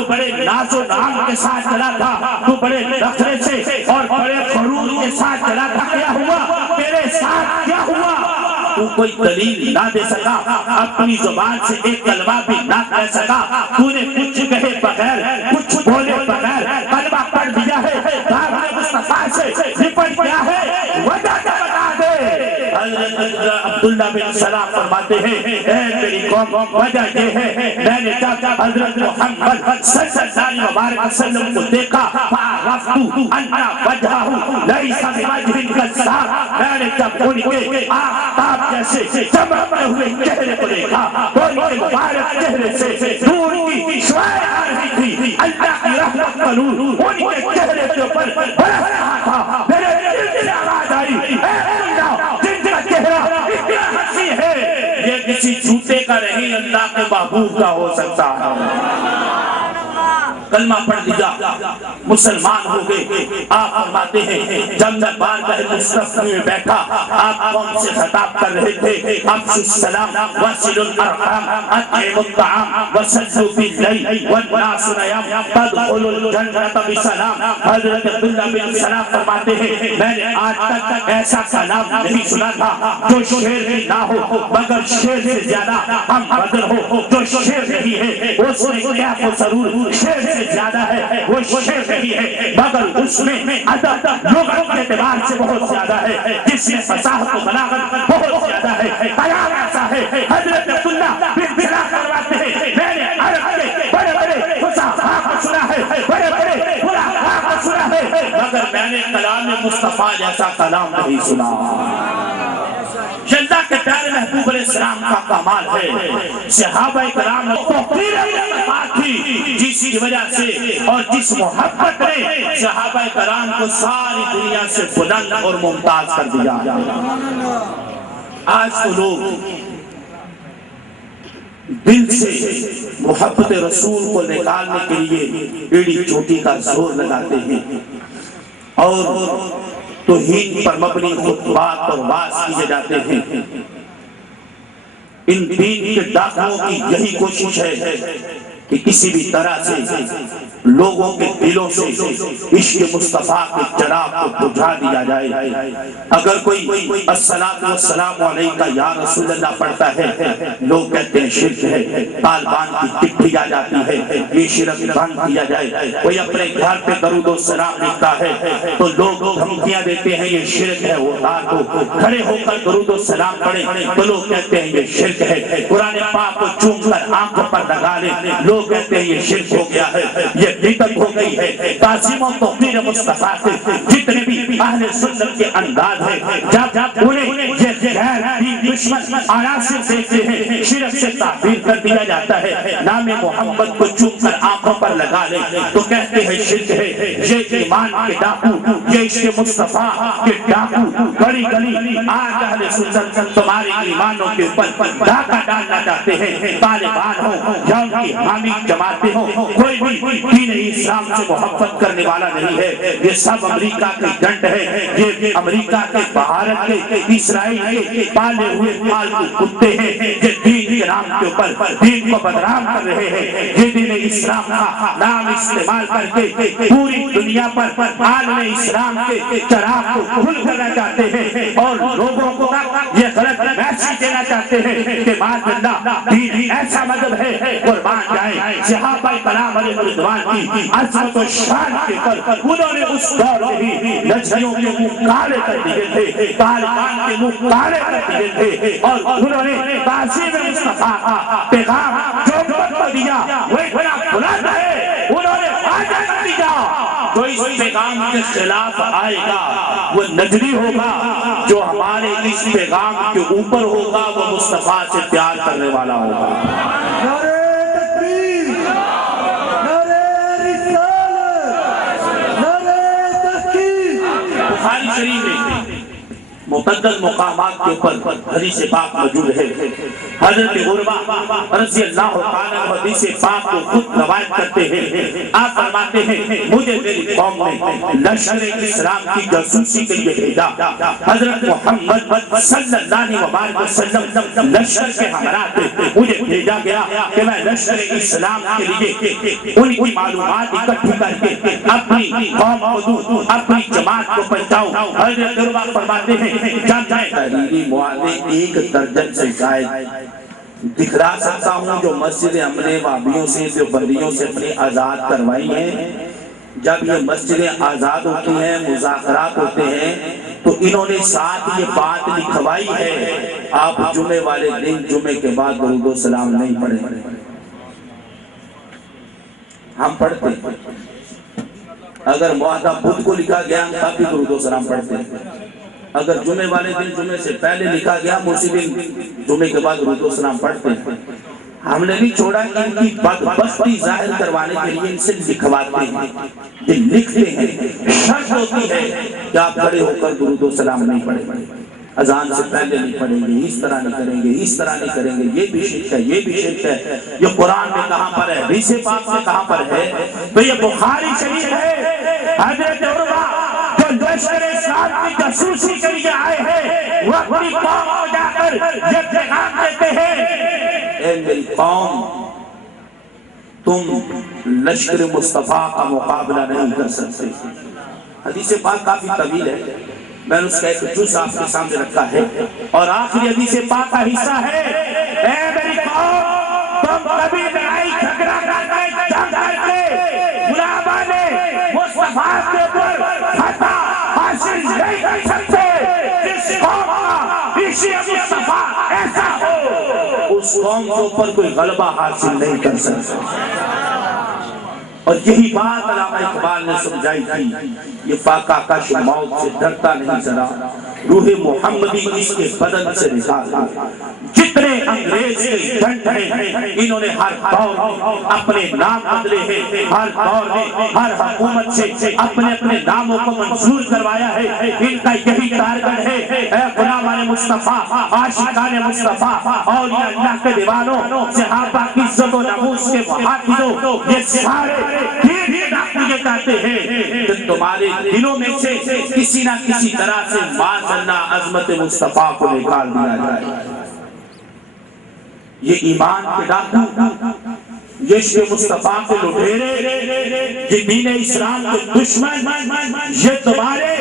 تو بڑے ناز و نام کے ساتھ چلا تھا، تو بڑے نخرے سے اور بڑے غرور کے ساتھ چلا تھا، کیا ہوا تیرے ساتھ کیا ہوا؟ تو کوئی دلیل نہ دے سکا، اپنی زبان سے ایک کلمہ بھی نہ کہہ سکا، تو نے کچھ کہے بغیر، کچھ بولے بغیر کلمہ پڑھ دیا ہے، دامن مصطفیٰ سے لپٹ گیا ہے، وجہ کیا بتا دے؟ حضرت عبداللہ بن سلام فرماتے ہیں اے میری قوم، وجہ یہ ہے میں نے جب حضرت محمد صلی اللہ علیہ وسلم کو دیکھا فَعَرَفْتُ أَنَّ وَجْهَهُ لَيْسَ بِوَجْهٍ كَذَّابٍ، میں نے جب ان کے آفتاب جیسے چمکتے ہوئے چہرے کو دیکھا تو ان کے مبارک چہرے سے نور کی شعاع آ رہی تھی، اللہ کی رحمت کا نور ان کے چہرے کے اوپر برس رہا تھا، میرے دل میں آواز آئی اے اللہ جن کا چہرہ اتنا حسین ہے یہ کسی جھوٹے کا نہیں اللہ کے محبوب کا ہو سکتا ہے۔ کلمہ پڑھ دیا، مسلمان ہو گئے۔ آپ فرماتے ہیں جب میں بارگاہ مصطفیٰ میں بیٹھا آپ قوم سے خطاب کر رہے تھے، افشوا السلام وصلوا الارحام اطعموا الطعام وصلوا باللیل والناس نیام تدخلوا الجنة بسلام۔ حضرت عبداللہ بن سلام فرماتے ہیں میں نے آج تک ایسا کلام نہیں سنا تھا جو شعر بھی نہ ہو مگر شعر سے زیادہ ہم بدل ہو، جو شعر نہیں ہے اس میں کیا کو ضرور شعر سے زیادہ ہے، وہ شعر نہیں ہے مگر اس میں ادب لغت کے اعتبار سے بہت زیادہ ہے، جس میں فصاحت و بلاغت بہت زیادہ ہے، بیان ایسا ہے۔ حضرت عبداللہ بن سلام فرماتے ہیں میں نے عرب کے بڑے بڑے فصاحت کو سنا ہے، بڑے بڑے بلاغت کو سنا ہے، مگر میں نے کلام مصطفیٰ جیسا کلام نہیں سنا۔ اللہ کے پیارے محبوب علیہ السلام کا کمال ہے، صحابہ کرام توقیر مصطفیٰ تھی جس کی وجہ سے اور جس محبت نے صحابہ کرام کو ساری دنیا سے بلند اور ممتاز کر دیا۔ آج تو لوگ دل سے محبت رسول کو نکالنے کے لیے ایڑی چوٹی کا زور لگاتے ہیں اور توہین پر مبنی خطبات اور واعظ کیے جاتے ہیں۔ ان دین کے ڈاکوؤں کی یہی کوشش ہے کہ کسی بھی طرح سے لوگوں کے دلوں سے عشق مصطفیٰ کے چراغ کو بجھا دیا جائے۔ اگر کوئی السلام علیکہ یا رسول اللہ پڑھتا ہے لوگ کہتے ہیں شرک ہے، طالبان کی چٹھی آ جاتی ہے یہ شرک بند کیا جائے۔ کوئی اپنے گھر پہ درود و سلام لکھتا ہے تو لوگ دھمکیاں دیتے ہیں یہ شرک ہے، وہ رات کو کھڑے ہو کر درود و سلام پڑھیں تو لوگ کہتے ہیں یہ شرک ہے۔ قرآن پاک کو چوم کر آنکھوں پر لگا لیں لوگ کہتے ہیں یہ شرک ہو گیا ہے، یہ بدعت ہو گئی ہے۔ تعظیم و توقیر مصطفیٰ سے جتنے بھی اہل سنت کے انداز ہیں جب انہیں یہ غیر دین دشمن عناصر دیکھتے ہیں شرک سے تعبیر کر دیا جاتا ہے، نام محمد کو چوم کر آنکھوں پر لگا لیں تو کہتے ہیں شرک ہے۔ یہ ایمان کے ڈاکو، یہ عشق مصطفیٰ کے ڈاکو گلی گلی آج اہل سنت تمہارے ایمانوں کے اوپر ڈاکہ ڈالنا چاہتے ہیں۔ طالبان ہو یا ان کی حامی جماعتیں ہوں، کوئی بھی دین اسلام سے محبت کرنے والا نہیں ہے۔ یہ سب امریکہ کے جنٹ ہے، یہ امریکہ کے بھارت کے اسرائیل کے پالے ہوئے پالتو کتے ہیں، یہ دین کے نام کے اوپر دین کو بدنام کر رہے ہیں۔ یہ دین اسلام کا نام استعمال کر کے پوری دنیا پر عالم اسلام کے چراغ کو کھل کرنا چاہتے ہیں اور لوگوں کو یہ غلط میسج دینا چاہتے ہیں کہ معاذ اللہ دین ایسا مذہب ہے قربان جائیں۔ صحابہ کرام علیہ رضوان کی عظمت و شان کے پر انہوں نے اس دور میں ہی نجریوں کے منہ کالے کر دیے تھے، طالبان کے منہ کالے کر دیے تھے اور انہوں نے تعظیم مصطفیٰ کا پیغام جو امت کو دیا وہ اتنا بلند ہے، انہوں نے واضح کر دیا جو اس پیغام کے خلاف آئے گا وہ نجری ہوگا، جو ہمارے اس پیغام کے اوپر ہوگا وہ مصطفیٰ سے پیار کرنے والا ہوگا۔ بخاری شریف میں مقدس مقامات کے اوپر حدیث پاک موجود ہے. حضرت عروہ رضی اللہ تعالیٰ عنہ حدیث پاک کو خود روایت کرتے ہیں. آپ فرماتے ہیں مجھے میری قوم نے لشکر اسلام کی جاسوسی کے لیے بھیجا. حضرت محمد صلی اللہ علیہ وسلم لشکر کے ہمراہ مجھے بھیجا گیا کہ میں لشکر اسلام کے لیے ان کی معلومات اکٹھی کر کے اپنی قوم کو دوں, اپنی جماعت کو پہنچاؤں. حضرت عروہ فرماتے ہیں جب تحریری معاہدے 1 درجن سے زائد دکھلا سکتا ہوں جو مسجد امن وابیوں سے جو بندیوں سے اپنی آزاد کروائی ہیں. جب یہ مسجدیں آزاد ہوتی ہیں, مذاکرات ہوتے ہیں, تو انہوں نے ساتھ یہ بات لکھوائی ہے آپ جمعے والے دن جمعے کے بعد درود و سلام نہیں پڑھیں. ہم پڑھتے ہیں. اگر معاہدہ بدھ کو لکھا گیا ہم تب بھی درود و سلام پڑھتے ہیں. اگر جمعے والے دن جمعے سے پہلے لکھا گیا ہم اسی دن جمعے کے بعد درود و سلام پڑھتے ہیں. ہم نے نہیں چھوڑا کہ ان کی بدبختی ظاہر کروانے کے لیے ان سے لکھواتے ہیں, یہ لکھتے ہیں. شرط ہوتی ہے کہ آپ کھڑے ہو کر درود و سلام نہیں پڑھیں, اذان سے پہلے نہیں پڑھیں گے, اس طرح نہیں کریں گے, اس طرح نہیں کریں گے, یہ بھی شرک ہے, یہ بھی شرک ہے. یہ قرآن میں کہاں پر ہے, حدیث پاک میں کہاں پر ہے؟ تو یہ بخاری شریف ہے. حضرت عروہ جو لشکر اسلام کی جاسوسی کے لیے آئے ہیں وہ اپنی قوم کو جا کر یہ پیغام دیتے ہیں اے میری قوم, تم لشکر مصطفیٰ کا مقابلہ نہیں کر سکتے. حدیث پاک کافی طویل ہے, میں نے اس کا ایک جز آپ کے سامنے رکھا ہے, اور آخری حدیث پاک کا حصہ ہے اے میری قوم تم کبھی لڑائی جھگڑا کرتے جنگ کرتے غلامہ نے مصطفیٰ کے اوپر فتح حاصل نہیں کر سکتے. جس قوم کا عشق مصطفیٰ ایسا ہو اس قوم کے اوپر کوئی غلبہ حاصل نہیں کر سکتا. اور یہی بات علامہ اقبال نے سمجھائی تھی, یہ فاقہ کش موت سے ڈرتا نہیں ذرا, روح محمدی اس کے بدن سے نکالا. جتنے انگریز کے جھنڈ ہیں انہوں نے ہر دور میں اپنے نام بدلے ہیں, ہر دور میں ہر حکومت سے اپنے اپنے ناموں کو منظور کروایا ہے. ان کا یہی ٹارگٹ ہے اے غلامان مصطفیٰ, عاشقان مصطفیٰ, اولیاء اللہ کے دیوانوں, صحابہ کی عزت و ناموس کے محافظوں, یہ سارے یہ کہتے ہیں کہ تمہارے دلوں میں سے کسی نہ کسی طرح سے معاذ اللہ عظمت مصطفیٰ کو نکال دیا جائے. یہ ایمان کے ڈاکو, یہ عشق مصطفیٰ کے لٹیرے, یہ دین اسلام کے دشمن, یہ تمہارے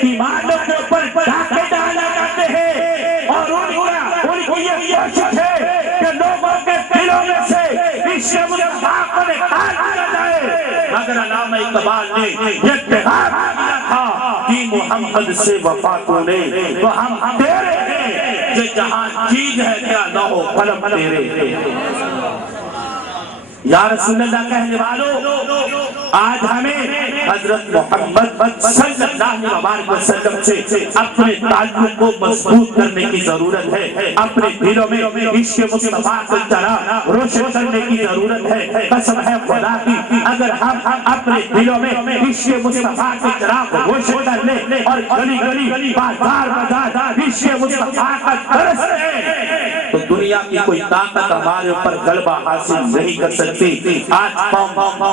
ایمانوں کے اوپر ڈاکے ڈالا کرتے ہیں. اور ان کو یہ کوشش ہے کہ لوگوں کے دلوں میں سے عشق مصطفیٰ کو نکال دیا جائے. مگر علامہ اقبال نے یہ پیغام دیا تھا کہ محمد سے وفا تو لے تو ہم تیرے ہیں, یہ جہاں چیز ہے کیا لوح و قلم تیرے ہیں. یا رسول اللہ کہنے والوں, آج ہمیں حضرت محمد صلی اللہ علیہ وسلم سے اپنے تعلق کو مضبوط کرنے کی ضرورت ہے. اپنے دلوں میں عشق مصطفیٰ کو چلا روشن کرنے کی ضرورت ہے. قسم ہے خدا کی, اگر ہم اپنے دلوں میں عشق مصطفیٰ کے چراغ روشن کر لیں اور گلی گلی بازار بازار عشق مصطفیٰ کا درس ہے تو دنیا کی کوئی طاقت ہمارے اوپر غلبہ حاصل نہیں کر سکتی. آج قوم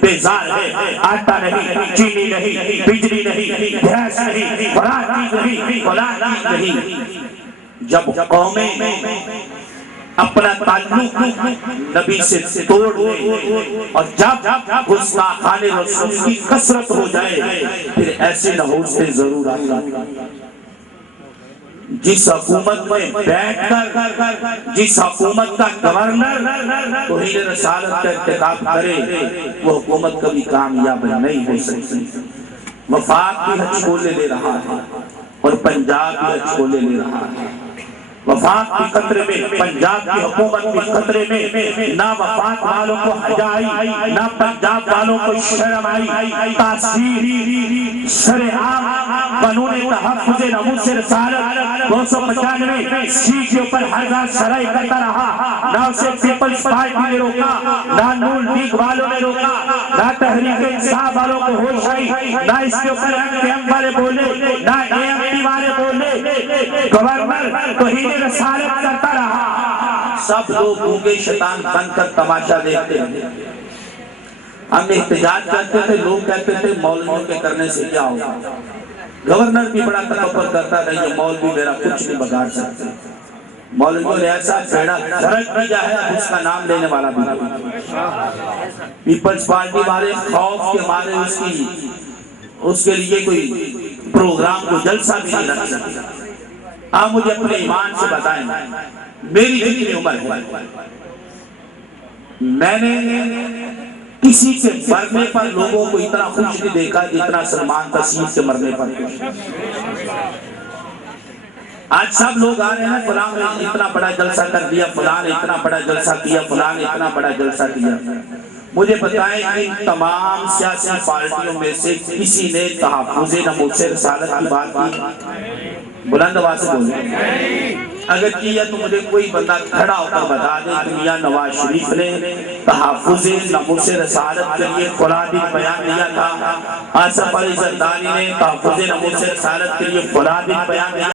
بیزار ہے, آٹا نہیں, چینی نہیں, بجلی نہیں, گیس نہیں, خوراک نہیں, فلاں نہیں. جب قومیں اپنا تعلق نبی سے توڑ لیں اور جب گستاخان رسول کی کثرت ہو جائے پھر ایسے نحوستیں ضرور آتی. جس حکومت میں بیٹھ کر جس حکومت کا گورنر توہین رسالت کا ارتکاب کرے وہ حکومت کبھی کامیاب نہیں ہو سکتی. وفاق بھی حج کھولے لے رہا ہے اور پنجاب بھی حج کھولے لے رہا ہے. وفاق کی خطرے میں, پنجاب کی حکومت کی خطرے میں, نہ وفاق والوں کو حج آئی, نہ پنجاب والوں کو شرم آئی. تاثیر سرعام قانون تحفظ ناموس رسالت 295 سی کے اوپر ہزار سرائی کرتا رہا. نہ اسے پیپلز پارٹی نے روکا, نہ نون لیگ والوں نے روکا, نہ تحریک انصاف والوں کو ہوش آئی, نہ اس کے اوپر ایم والے بولے, نہ اے ایم پی والے بولے, گورنر توہین رسالت کرتا رہا، سب لوگ گونگے شیطان بن کر تماشا دیکھتے ہیں۔ ہم احتجاج کرتے تھے، لوگ کہتے تھے مولویوں کے کرنے سے کیا ہوگا۔ گورنر بھی بڑا تکبر کرتا تھا، یہ مولوی میرا کچھ نہیں بگاڑ سکتے۔ مولویوں نے ایسا بیڑا غرق کیا ہے، اب اس کا نام لینے والا بھی نہیں۔ پیپلز پارٹی والے خوف کے مارے اس کے لیے کوئی پروگرام کو جلسہ بھی نہیں رکھ سکتے۔ آپ مجھے اپنے ایمان سے بتائیں، میری جتنی عمر ہے، میں نے کسی کے مرنے پر لوگوں کو اتنا خوش نہیں دیکھا جتنا سلمان تسلیم کے مرنے پر خوش۔ آج سب لوگ آ رہے ہیں، فلاں نے اتنا بڑا جلسہ کر دیا، فلاں نے اتنا بڑا جلسہ کیا، فلاں نے اتنا بڑا جلسہ کیا۔ مجھے بتائیں ان تمام سیاسی پارٹیوں میں سے کسی نے تحفظ ناموس رسالت کی بات کی؟ بلند آواز سے بولیں۔ اگر کیا تو مجھے کوئی بندہ کھڑا ہو کر بتا دے کہ میاں نواز شریف نے تحفظ ناموس رسالت کے لیے قرآن بیان دیا تھا، آصف علی زرداری نے تحفظ ناموس رسالت کے لیے قرآن بیان دیا